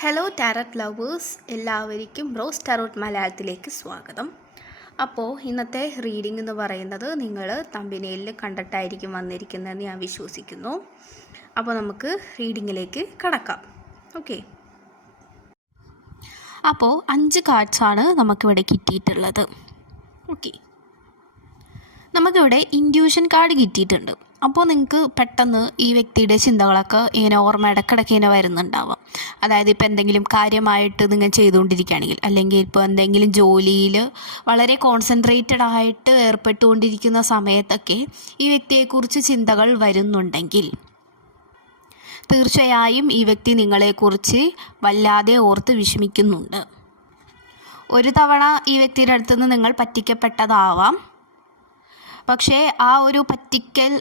Hello tarot lovers, എല്ലാവർക്കും rose tarot മലയാളത്തിലേക്ക് സ്വാഗതം. അപ്പോൾ ഇന്നത്തെ റീഡിംഗ് എന്ന് പറയുന്നത് നിങ്ങൾ തമ്പനയിലിൽ കണ്ടിട്ടായിരിക്കും വന്നിരിക്കുന്നതെന്ന് ഞാൻ വിശ്വസിക്കുന്നു. അപ്പോൾ നമുക്ക് റീഡിങ്ങിലേക്ക് കടക്കാം. ഓക്കെ, അപ്പോൾ 5 കാർഡ്സാണ് നമുക്കിവിടെ കിട്ടിയിട്ടുള്ളത്. ഓക്കെ, നമുക്കിവിടെ ഇൻഡ്യൂഷൻ കാർഡ് കിട്ടിയിട്ടുണ്ട്. അപ്പോൾ നിങ്ങൾക്ക് പെട്ടെന്ന് ഈ വ്യക്തിയുടെ ചിന്തകളൊക്കെ ഇങ്ങനെ ഓർമ്മ ഇടയ്ക്കിടയ്ക്ക് ഇങ്ങനെ വരുന്നുണ്ടാവാം. അതായത് ഇപ്പോൾ എന്തെങ്കിലും കാര്യമായിട്ട് നിങ്ങൾ ചെയ്തുകൊണ്ടിരിക്കുകയാണെങ്കിൽ, അല്ലെങ്കിൽ ഇപ്പോൾ എന്തെങ്കിലും ജോലിയിൽ വളരെ കോൺസെൻട്രേറ്റഡ് ആയിട്ട് ഏർപ്പെട്ടുകൊണ്ടിരിക്കുന്ന സമയത്തൊക്കെ ഈ വ്യക്തിയെക്കുറിച്ച് ചിന്തകൾ വരുന്നുണ്ടെങ്കിൽ തീർച്ചയായും ഈ വ്യക്തി നിങ്ങളെക്കുറിച്ച് വല്ലാതെ ഓർത്ത് വിഷമിക്കുന്നുണ്ട്. ഒരു തവണ ഈ വ്യക്തിയുടെ അടുത്തുനിന്ന് നിങ്ങൾ പറ്റിക്കപ്പെട്ടതാവാം. പക്ഷേ ആ ഒരു പറ്റിക്കൽ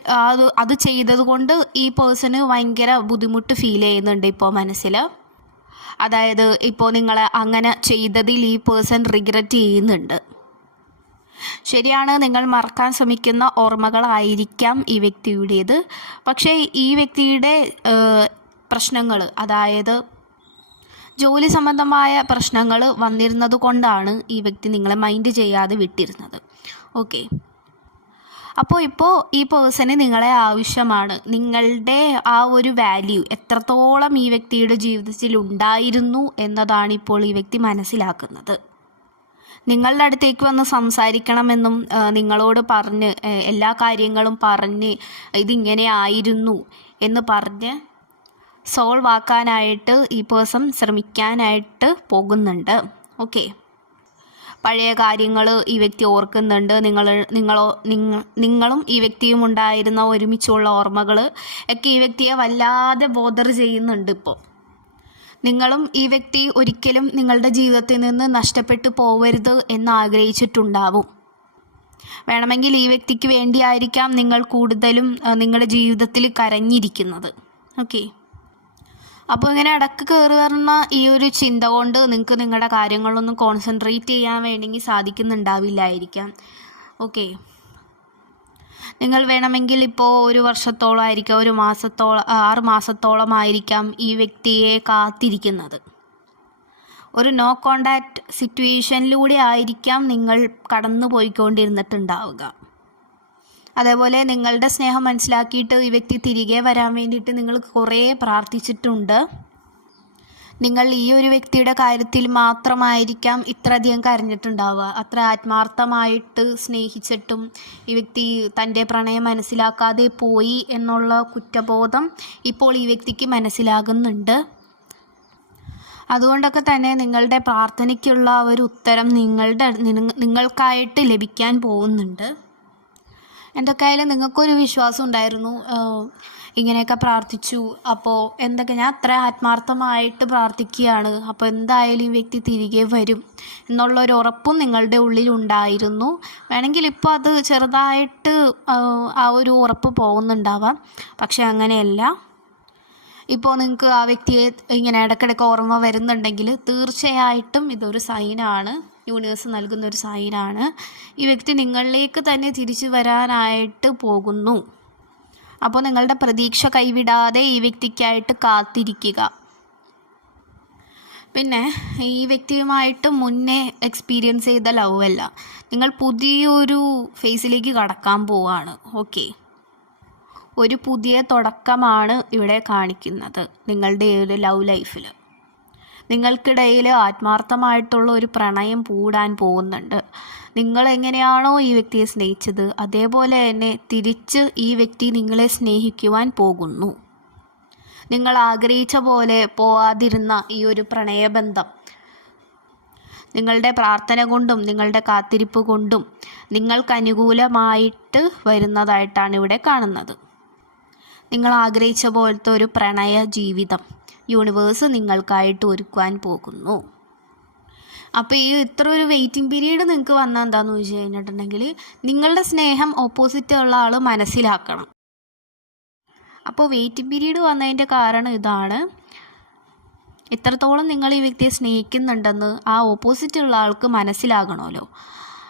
അത് ചെയ്തതുകൊണ്ട് ഈ പേഴ്സണ് ഭയങ്കര ബുദ്ധിമുട്ട് ഫീൽ ചെയ്യുന്നുണ്ട് ഇപ്പോൾ മനസ്സിൽ. അതായത് ഇപ്പോൾ നിങ്ങളെ അങ്ങനെ ചെയ്തതിൽ ഈ പേഴ്സൺ റിഗ്രറ്റ് ചെയ്യുന്നുണ്ട്. ശരിയാണ്, നിങ്ങൾ മറക്കാൻ ശ്രമിക്കുന്ന ഓർമ്മകളായിരിക്കാം ഈ വ്യക്തിയുടേത്. പക്ഷേ ഈ വ്യക്തിയുടെ പ്രശ്നങ്ങൾ, അതായത് ജോലി സംബന്ധമായ പ്രശ്നങ്ങൾ വന്നിരുന്നത് കൊണ്ടാണ് ഈ വ്യക്തി നിങ്ങളെ മൈൻഡ് ചെയ്യാതെ വിട്ടിരുന്നത്. ഓക്കെ, അപ്പോൾ ഈ പേഴ്സണ് നിങ്ങളെ ആവശ്യമാണ്. നിങ്ങളുടെ ആ ഒരു വാല്യൂ എത്രത്തോളം ഈ വ്യക്തിയുടെ ജീവിതത്തിൽ ഉണ്ടായിരുന്നു എന്നതാണ് ഇപ്പോൾ ഈ വ്യക്തി മനസ്സിലാക്കുന്നത്. നിങ്ങളുടെ അടുത്തേക്ക് വന്ന് സംസാരിക്കണമെന്നും നിങ്ങളോട് പറഞ്ഞ് എല്ലാ കാര്യങ്ങളും പറഞ്ഞ് ഇതിങ്ങനെ ആയിരുന്നു എന്ന് പറഞ്ഞ് സോൾവ് ആക്കാനായിട്ട് ഈ പേഴ്സൺ ശ്രമിക്കാനായിട്ട് പോകുന്നുണ്ട്. ഓക്കെ, പഴയ കാര്യങ്ങൾ ഈ വ്യക്തി ഓർക്കുന്നുണ്ട്. നിങ്ങളും ഈ വ്യക്തിയും ഉണ്ടായിരുന്ന ഒരുമിച്ചുള്ള ഓർമ്മകൾ ഒക്കെ ഈ വ്യക്തിയെ വല്ലാതെ ബോദർ ചെയ്യുന്നുണ്ട്. ഇപ്പോൾ നിങ്ങളും ഈ വ്യക്തി ഒരിക്കലും നിങ്ങളുടെ ജീവിതത്തിൽ നിന്ന് നഷ്ടപ്പെട്ടു പോവരുത് എന്ന് ആഗ്രഹിച്ചിട്ടുണ്ടാവും. വേണമെങ്കിൽ ഈ വ്യക്തിക്ക് വേണ്ടിയായിരിക്കാം നിങ്ങൾ കൂടുതലും നിങ്ങളുടെ ജീവിതത്തിൽ കരഞ്ഞിരിക്കുന്നത്. ഓക്കെ, അപ്പോൾ ഇങ്ങനെ ഇടയ്ക്ക് കയറി വരുന്ന ഈ ഒരു ചിന്ത കൊണ്ട് നിങ്ങൾക്ക് നിങ്ങളുടെ കാര്യങ്ങളൊന്നും കോൺസെൻട്രേറ്റ് ചെയ്യാൻ വേണമെങ്കിൽ സാധിക്കുന്നുണ്ടാവില്ലായിരിക്കാം. ഓക്കെ, നിങ്ങൾ വേണമെങ്കിൽ ഇപ്പോൾ ഒരു വർഷത്തോളമായിരിക്കാം, 6 മാസത്തോളമായിരിക്കാം ഈ വ്യക്തിയെ കാത്തിരിക്കുന്നത്. ഒരു നോ കോണ്ടാക്റ്റ് സിറ്റുവേഷനിലൂടെ ആയിരിക്കാം നിങ്ങൾ കടന്നു പോയിക്കൊണ്ടിരുന്നിട്ടുണ്ടാവുക. അതേപോലെ നിങ്ങളുടെ സ്നേഹം മനസ്സിലാക്കിയിട്ട് ഈ വ്യക്തി തിരികെ വരാൻ വേണ്ടിയിട്ട് നിങ്ങൾ കുറേ പ്രാർത്ഥിച്ചിട്ടുണ്ട്. നിങ്ങൾ ഈ ഒരു വ്യക്തിയുടെ കാര്യത്തിൽ മാത്രമായിരിക്കാം ഇത്രയധികം കരഞ്ഞിട്ടുണ്ടാവുക. അത്ര ആത്മാർത്ഥമായിട്ട് സ്നേഹിച്ചിട്ടും ഈ വ്യക്തി തൻ്റെ പ്രണയം മനസ്സിലാക്കാതെ പോയി എന്നുള്ള കുറ്റബോധം ഇപ്പോൾ ഈ വ്യക്തിക്ക് മനസ്സിലാകുന്നുണ്ട്. അതുകൊണ്ടൊക്കെ തന്നെ നിങ്ങളുടെ പ്രാർത്ഥനയ്ക്കുള്ള ഒരു ഉത്തരം നിങ്ങൾക്കായിട്ട് ലഭിക്കാൻ പോകുന്നുണ്ട്. എന്തൊക്കെയായാലും നിങ്ങൾക്കൊരു വിശ്വാസം ഉണ്ടായിരുന്നു, ഇങ്ങനെയൊക്കെ പ്രാർത്ഥിച്ചു, അപ്പോൾ ഞാൻ അത്ര ആത്മാർത്ഥമായിട്ട് പ്രാർത്ഥിക്കുകയാണ്, അപ്പോൾ എന്തായാലും ഈ വ്യക്തി തിരികെ വരും എന്നുള്ളൊരു ഉറപ്പും നിങ്ങളുടെ ഉള്ളിൽ ഉണ്ടായിരുന്നു. വേണമെങ്കിൽ ഇപ്പോൾ അത് ചെറുതായിട്ട് ആ ഒരു ഉറപ്പ് പോകുന്നുണ്ടാവാം. പക്ഷെ അങ്ങനെയല്ല. ഇപ്പോൾ നിങ്ങൾക്ക് ആ വ്യക്തിയെ ഇങ്ങനെ ഇടയ്ക്കിടയ്ക്ക് ഓർമ്മ വരുന്നുണ്ടെങ്കിൽ തീർച്ചയായിട്ടും ഇതൊരു സൈനാണ്, യൂണിവേഴ്സ് നൽകുന്ന ഒരു സൈനാണ്. ഈ വ്യക്തി നിങ്ങളിലേക്ക് തന്നെ തിരിച്ചു വരാനായിട്ട് പോകുന്നു. അപ്പോൾ നിങ്ങളുടെ പ്രതീക്ഷ കൈവിടാതെ ഈ വ്യക്തിക്കായിട്ട് കാത്തിരിക്കുക. പിന്നെ ഈ വ്യക്തിയുമായിട്ട് മുന്നേ എക്സ്പീരിയൻസ് ചെയ്ത ലവ് അല്ല, നിങ്ങൾ പുതിയൊരു ഫേസിലേക്ക് കടക്കാൻ പോവാണ്. ഓക്കെ, ഒരു പുതിയ തുടക്കമാണ് ഇവിടെ കാണിക്കുന്നത്. നിങ്ങളുടെ ഒരു ലവ് ലൈഫിൽ നിങ്ങൾക്കിടയിൽ ആത്മാർത്ഥമായിട്ടുള്ള ഒരു പ്രണയം പൂടാൻ പോകുന്നുണ്ട്. നിങ്ങൾ എങ്ങനെയാണോ ഈ വ്യക്തിയെ സ്നേഹിച്ചത് അതേപോലെ തന്നെ തിരിച്ച് ഈ വ്യക്തി നിങ്ങളെ സ്നേഹിക്കുവാൻ പോകുന്നു. നിങ്ങൾ ആഗ്രഹിച്ച പോലെ പോവാതിരുന്ന ഈ ഒരു പ്രണയബന്ധം നിങ്ങളുടെ പ്രാർത്ഥന കൊണ്ടും നിങ്ങളുടെ കാത്തിരിപ്പ് കൊണ്ടും നിങ്ങൾക്ക് അനുകൂലമായിട്ട് വരുന്നതായിട്ടാണ് ഇവിടെ കാണുന്നത്. നിങ്ങൾ ആഗ്രഹിച്ച പോലത്തെ ഒരു പ്രണയ ജീവിതം യൂണിവേഴ്സ് നിങ്ങൾക്കായിട്ട് ഒരുക്കുവാൻ പോകുന്നു. അപ്പോൾ ഇത്ര ഒരു വെയിറ്റിംഗ് പീരീഡ് നിങ്ങൾക്ക് വന്നാൽ എന്താണെന്ന് ചോദിച്ചു കഴിഞ്ഞിട്ടുണ്ടെങ്കിൽ നിങ്ങളുടെ സ്നേഹം ഓപ്പോസിറ്റുള്ള ആൾ മനസ്സിലാക്കണം. അപ്പോൾ വെയിറ്റിംഗ് പീരീഡ് വന്നതിൻ്റെ കാരണം ഇതാണ്. എത്രത്തോളം നിങ്ങൾ ഈ വ്യക്തിയെ സ്നേഹിക്കുന്നുണ്ടെന്ന് ആ ഓപ്പോസിറ്റുള്ള ആൾക്ക് മനസ്സിലാകണമല്ലോ.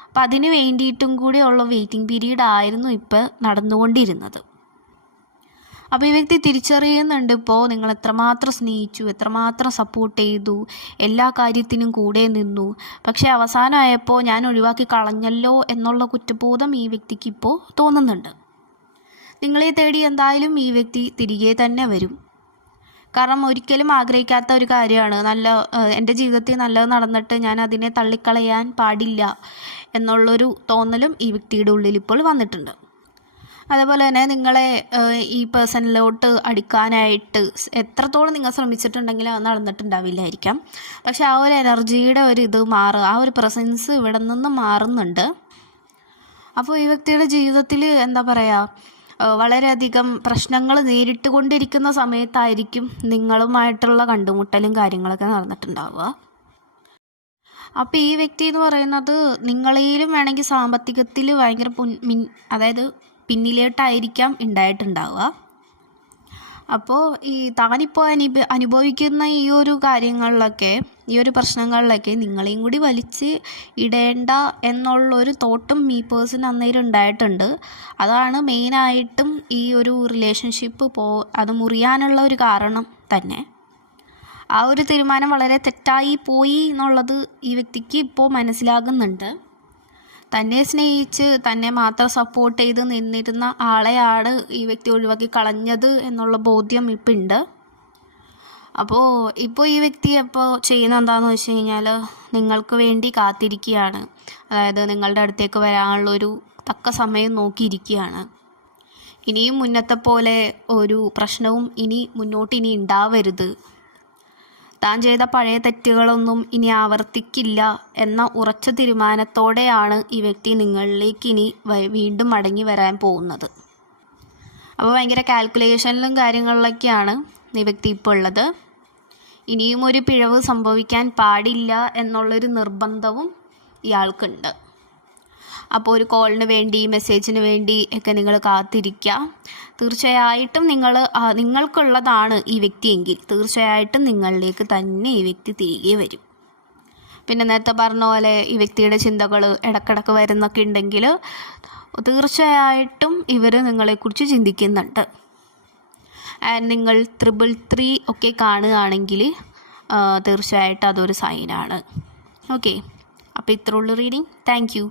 അപ്പം അതിന് വേണ്ടിയിട്ടും കൂടിയുള്ള വെയിറ്റിംഗ് പീരീഡ് ആയിരുന്നു ഇപ്പോൾ നടന്നുകൊണ്ടിരുന്നത്. അപ്പോൾ ഈ വ്യക്തി തിരിച്ചറിയുന്നുണ്ട് ഇപ്പോൾ നിങ്ങൾ എത്രമാത്രം സ്നേഹിച്ചു, എത്രമാത്രം സപ്പോർട്ട് ചെയ്തു, എല്ലാ കാര്യത്തിനും കൂടെ നിന്നു. പക്ഷേ അവസാനമായപ്പോൾ ഞാൻ ഒഴിവാക്കി കളഞ്ഞല്ലോ എന്നുള്ള കുറ്റബോധം ഈ വ്യക്തിക്ക് ഇപ്പോൾ തോന്നുന്നുണ്ട്. നിങ്ങളെ തേടി എന്തായാലും ഈ വ്യക്തി തിരികെ തന്നെ വരും. കാരണം ഒരിക്കലും ആഗ്രഹിക്കാത്ത ഒരു കാര്യമാണ്. എൻ്റെ ജീവിതത്തിൽ നല്ലത് നടന്നിട്ട് ഞാൻ അതിനെ തള്ളിക്കളയാൻ പാടില്ല എന്നുള്ളൊരു തോന്നലും ഈ വ്യക്തിയുടെ ഉള്ളിൽ ഇപ്പോൾ വന്നിട്ടുണ്ട്. അതേപോലെ തന്നെ നിങ്ങളെ ഈ പേഴ്സണിലോട്ട് അടുക്കാനായിട്ട് എത്രത്തോളം നിങ്ങൾ ശ്രമിച്ചിട്ടുണ്ടെങ്കിലും അത് നടന്നിട്ടുണ്ടാവില്ലായിരിക്കാം. പക്ഷെ ആ ഒരു എനർജിയുടെ ഒരു ഇത് ആ ഒരു പ്രസൻസ് ഇവിടെ നിന്ന് മാറുന്നുണ്ട്. അപ്പോൾ ഈ വ്യക്തിയുടെ ജീവിതത്തിൽ എന്താ പറയുക, വളരെയധികം പ്രശ്നങ്ങൾ നേരിട്ട് കൊണ്ടിരിക്കുന്ന സമയത്തായിരിക്കും നിങ്ങളുമായിട്ടുള്ള കണ്ടുമുട്ടലും കാര്യങ്ങളൊക്കെ നടന്നിട്ടുണ്ടാവുക. അപ്പോൾ ഈ വ്യക്തി എന്ന് പറയുന്നത് നിങ്ങളേലും വേണമെങ്കിൽ സാമ്പത്തികത്തിൽ ഭയങ്കര അതായത് പിന്നിലോട്ടായിരിക്കാം ഉണ്ടായിട്ടുണ്ടാവുക. അപ്പോൾ ഈ താനിപ്പോൾ അനുഭവിക്കുന്ന ഈ ഒരു കാര്യങ്ങളിലൊക്കെ, ഈ ഒരു പ്രശ്നങ്ങളിലൊക്കെ നിങ്ങളെയും കൂടി വലിച്ച് ഇടേണ്ട എന്നുള്ളൊരു തോട്ടും ഈ പേഴ്സൺ അന്നേരം ഉണ്ടായിട്ടുണ്ട്. അതാണ് മെയിനായിട്ടും ഈ ഒരു റിലേഷൻഷിപ്പ് അത് മുറിയാനുള്ള ഒരു കാരണം തന്നെ. ആ ഒരു തീരുമാനം വളരെ തെറ്റായി പോയി എന്നുള്ളത് ഈ വ്യക്തിക്ക് ഇപ്പോൾ മനസ്സിലാകുന്നുണ്ട്. തന്നെ സ്നേഹിച്ച് തന്നെ മാത്രം സപ്പോർട്ട് ചെയ്ത് നിന്നിരുന്ന ആളെയാണ് ഈ വ്യക്തി ഒഴിവാക്കി കളഞ്ഞത് എന്നുള്ള ബോധ്യം ഇപ്പം ഉണ്ട്. അപ്പോൾ ഇപ്പോൾ ഈ വ്യക്തി അപ്പോൾ ചെയ്യുന്ന എന്താണെന്ന് വെച്ച് കഴിഞ്ഞാൽ നിങ്ങൾക്ക് വേണ്ടി കാത്തിരിക്കുകയാണ്. അതായത് നിങ്ങളുടെ അടുത്തേക്ക് വരാനുള്ളൊരു തക്ക സമയം നോക്കിയിരിക്കുകയാണ്. ഇനിയും മുന്നത്തെ പോലെ ഒരു പ്രശ്നവും മുന്നോട്ട് ഉണ്ടാവരുത്, താൻ ചെയ്ത പഴയ തെറ്റുകളൊന്നും ഇനി ആവർത്തിക്കില്ല എന്ന ഉറച്ച തീരുമാനത്തോടെയാണ് ഈ വ്യക്തി നിങ്ങളിലേക്ക് വീണ്ടും മടങ്ങി വരാൻ പോകുന്നത്. അപ്പോൾ ഭയങ്കര കാൽക്കുലേഷനിലും കാര്യങ്ങളിലൊക്കെയാണ് ഈ വ്യക്തി ഇപ്പോൾ ഉള്ളത്. ഇനിയും ഒരു പിഴവ് സംഭവിക്കാൻ പാടില്ല എന്നുള്ളൊരു നിർബന്ധവും ഇയാൾക്കുണ്ട്. അപ്പോൾ ഒരു കോളിന് വേണ്ടി, മെസ്സേജിന് വേണ്ടി ഒക്കെ നിങ്ങൾ കാത്തിരിക്കുക. തീർച്ചയായിട്ടും നിങ്ങൾക്കുള്ളതാണ് ഈ വ്യക്തിയെങ്കിൽ തീർച്ചയായിട്ടും നിങ്ങളിലേക്ക് തന്നെ ഈ വ്യക്തി തിരികെ വരും. പിന്നെ നേരത്തെ പറഞ്ഞ പോലെ ഈ വ്യക്തിയുടെ ചിന്തകൾ ഇടക്കിടക്ക് വരുന്നൊക്കെ ഉണ്ടെങ്കിൽ തീർച്ചയായിട്ടും ഇവർ നിങ്ങളെക്കുറിച്ച് ചിന്തിക്കുന്നുണ്ട്. നിങ്ങൾ 333 ഒക്കെ കാണുകയാണെങ്കിൽ തീർച്ചയായിട്ടും അതൊരു സൈനാണ്. ഓക്കെ, അപ്പോൾ ഇത്രയുള്ളൂ റീഡിങ്. Thank you.